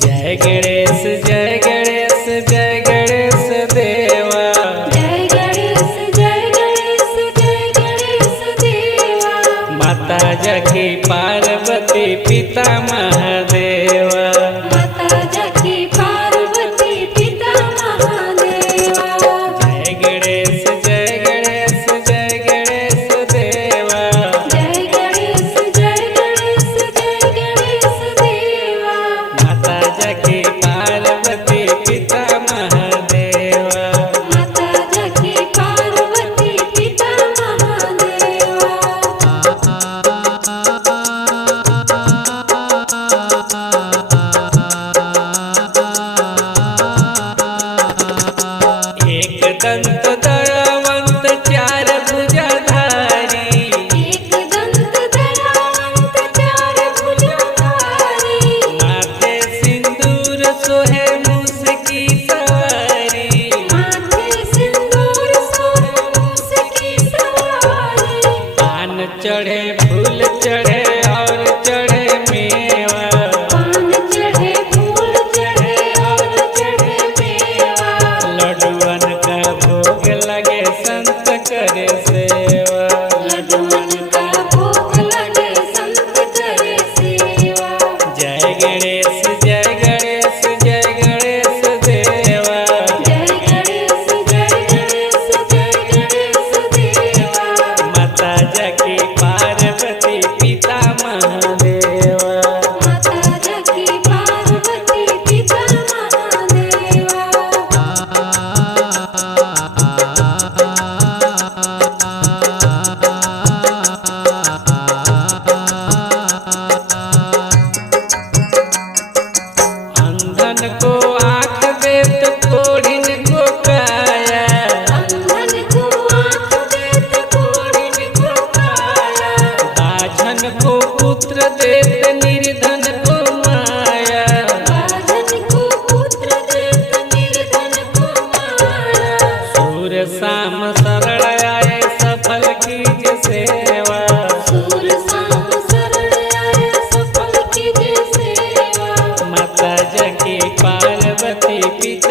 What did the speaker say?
जय गणेश जय गणेश जय गणेश देवा। जय गणेश जय गणेश जय गणेश देवा। माता जगी पार्वती पिता महादेवा। माता जगी पार्वती पिता महादेवा। जय गणेश जय गणेश जय गणेश देवा। जय गणेश जय गणेश जय गणेश देवा। माता जगी पार्वती पिता महादेवा। माता जगी पार्वती पिता महादेवा। एक दंत दयावंत चार भुजाधारी। एक दंत दयावंत चार भुजाधारी। माथे सिंदूर सोहे मूस की सवारी। माथे सिंदूर सोहे मूस की सवारी। पान चढ़े फूल चढ़े और चढ़े मेवा। पान चढ़े फूल चढ़े और चढ़े मेवा। लड्डुअन का भोग लगे संत करे सेवा। लड्डुअन का भोग लगे संत करे सेवा। जय गणेश जय गणेश जय गणेश देवा। जय गणेश जय गणेश जय गणेश देवा। माता जगी पार्वती पिता महादेवा। माता जगी पार्वती पिता महादेवा। अंधन को आँख देत कोढ़िन को काया। अंधन को आँख देत कोढ़िन को काया। बाझन को पुत्र देत निर्धन को माया। बाझन को पुत्र देत निर्धन को माया। सूर शाम शरण आए सफल कीज सेवा। सूर शाम शरण आए सफल कीजे सेवा। माता जगी पार्वती पिता